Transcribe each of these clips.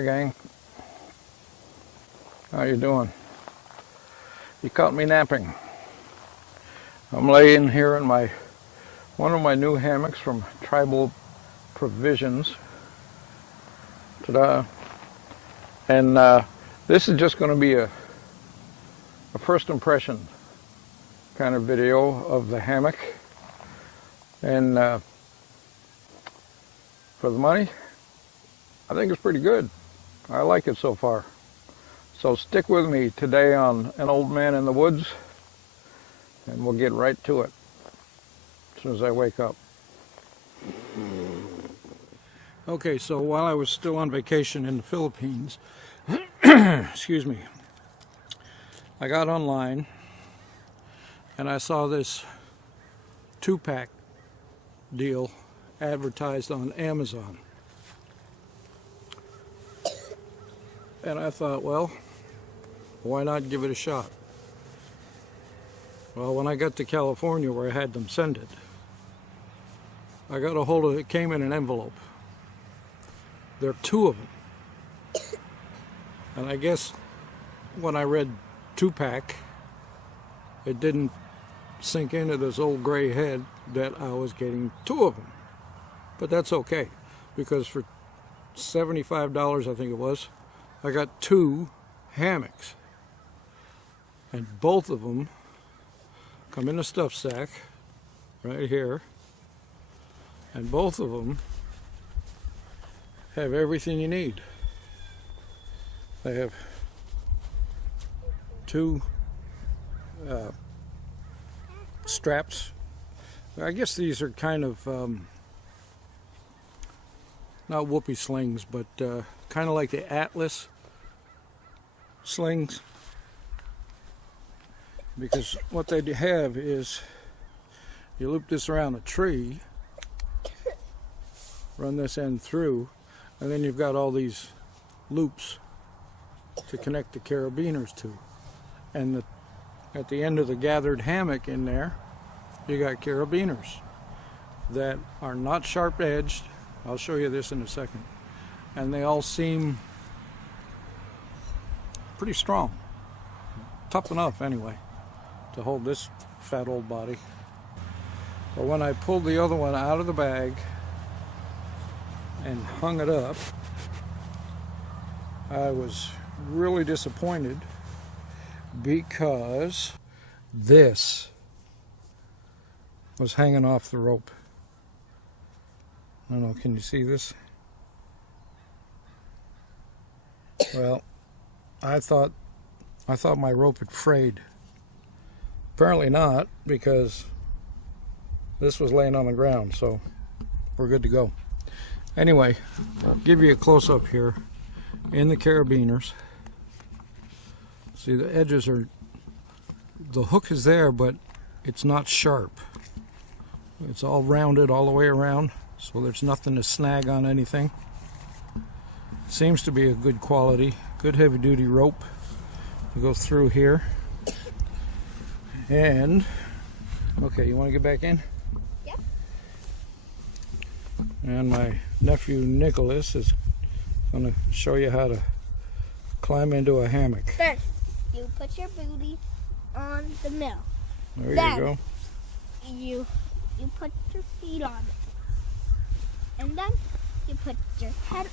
Hi gang, how you doing? You caught me napping. I'm laying here in one of my new hammocks from Tribal Provisions. Ta-da! And this is just going to be a first impression kind of video of the hammock. And for the money, I think it's pretty good. I like it so far. So stick with me today on An Old Man in the Woods, and we'll get right to it as soon as I wake up. Okay, so while I was still on vacation in the Philippines, excuse me, I got online and I saw this 2-pack deal advertised on Amazon. And I thought, well, why not give it a shot? Well, when I got to California where I had them send it, I got a hold of it. It came in an envelope. There are 2 of them. And I guess when I read 2-pack, it didn't sink into this old gray head that I was getting 2 of them. But that's okay, because for $75, I think it was, I got 2 hammocks. And both of them come in a stuff sack right here. And both of them have everything you need. They have 2 straps. I guess these are kind of not whoopee slings, but kind of like the Atlas slings, because what they have is you loop this around a tree, run this end through, and then you've got all these loops to connect the carabiners to. And at the end of the gathered hammock in there, you got carabiners that are not sharp edged. I'll show you this in a second. And they all seem pretty strong. Tough enough anyway to hold this fat old body. But when I pulled the other one out of the bag and hung it up, I was really disappointed because this was hanging off the rope. I don't know, can you see this? Well, I thought my rope had frayed. Apparently not, because this was laying on the ground, so we're good to go. Anyway, I'll give you a close-up here in the carabiners. See, the edges are, the hook is there, but it's not sharp. It's all rounded all the way around, so there's nothing to snag on anything. Seems to be a good quality, good heavy-duty rope to go through here. And, okay, you want to get back in? Yeah. And my nephew Nicholas is going to show you how to climb into a hammock. First, you put your booty on the mill. There then, you go. You put your feet on it. And then you put your head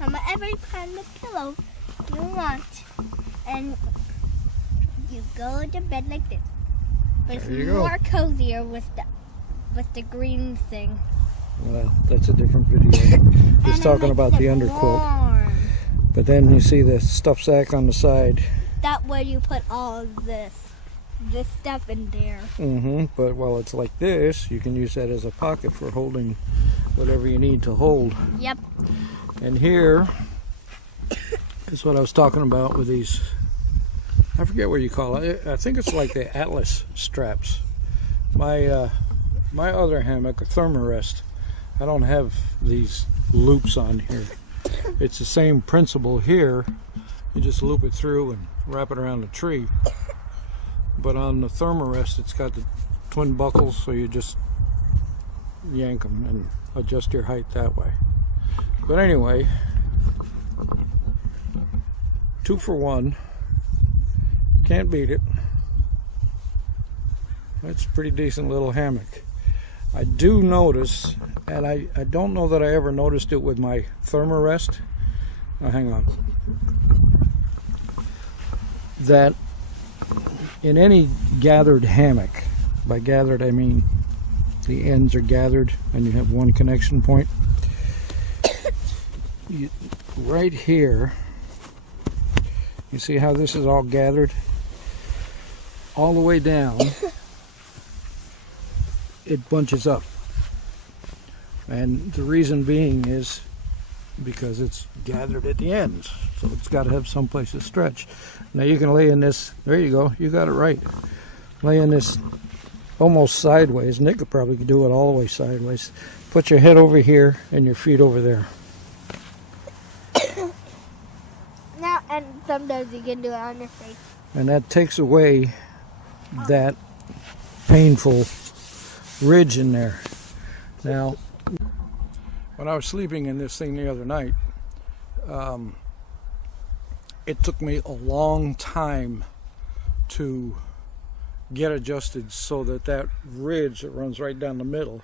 on every kind of pillow you want. And you go to bed like this. But it's more cozier with the green thing. Well, that's a different video. Just talking about the underquilt. But then you see the stuff sack on the side. That way you put all of this stuff in there. But while it's like this, you can use that as a pocket for holding whatever you need to hold. Yep. And here is what I was talking about with these, I forget what you call it. I think it's like the Atlas straps. My other hammock, a thermarest, I don't have these loops on here. It's the same principle here. You just loop it through and wrap it around the tree. But on the thermarest, it's got the twin buckles, so you just yank them and adjust your height that way. But anyway, 2 for 1. Can't beat it. That's a pretty decent little hammock. I do notice, and I don't know that I ever noticed it with my Thermarest. Now hang on. That in any gathered hammock, by gathered I mean the ends are gathered and you have one connection point. Right here, you see how this is all gathered? All the way down, it bunches up. And the reason being is because it's gathered at the ends. So it's got to have some place to stretch. Now you can lay in this, there you go, you got it right. Lay in this almost sideways. Nick could probably do it all the way sideways. Put your head over here and your feet over there. Now, and sometimes you can do it on your face. And that takes away that painful ridge in there. Now, when I was sleeping in this thing the other night, it took me a long time to get adjusted so that that ridge that runs right down the middle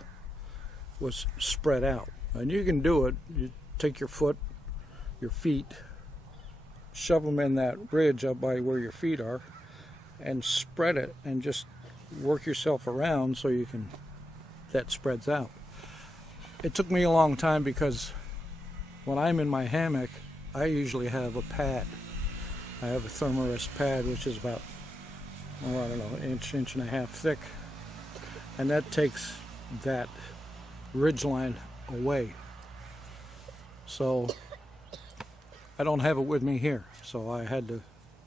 was spread out. And you can do it. You take your feet, shove them in that ridge up by where your feet are, and spread it, and just work yourself around so you can, that spreads out. It took me a long time because when I'm in my hammock, I usually have a pad. I have a Thermarest pad, which is about, oh, I don't know, inch and a half thick, and that takes that ridge line away. So I don't have it with me here, so I had to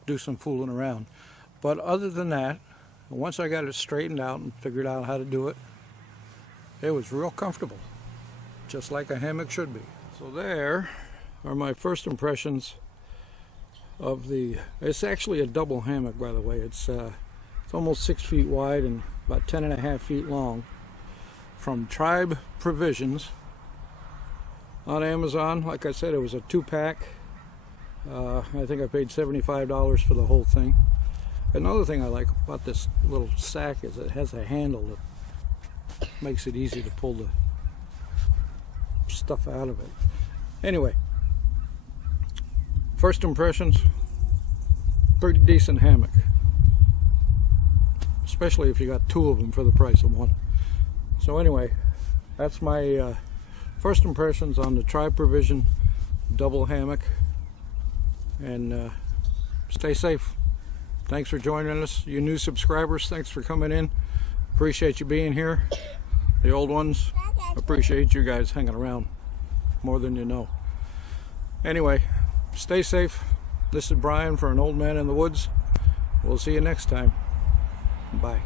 do some fooling around. But other than that, once I got it straightened out and figured out how to do it, it was real comfortable, just like a hammock should be. So there are my first impressions of it's actually a double hammock, by the way. It's almost 6 feet wide and about 10.5 feet long, from Tribe Provisions on Amazon. Like I said, it was a 2-pack. I think I paid $75 for the whole thing. Another thing I like about this little sack is it has a handle that makes it easy to pull the stuff out of it. Anyway, first impressions, pretty decent hammock, especially if you got 2 of them for the price of 1. So anyway, that's my first impressions on the Tribe Provision double hammock, and stay safe. Thanks for joining us. You new subscribers, thanks for coming in. Appreciate you being here. The old ones, appreciate you guys hanging around more than you know. Anyway, stay safe. This is Brian for An Old Man in the Woods. We'll see you next time. Bye.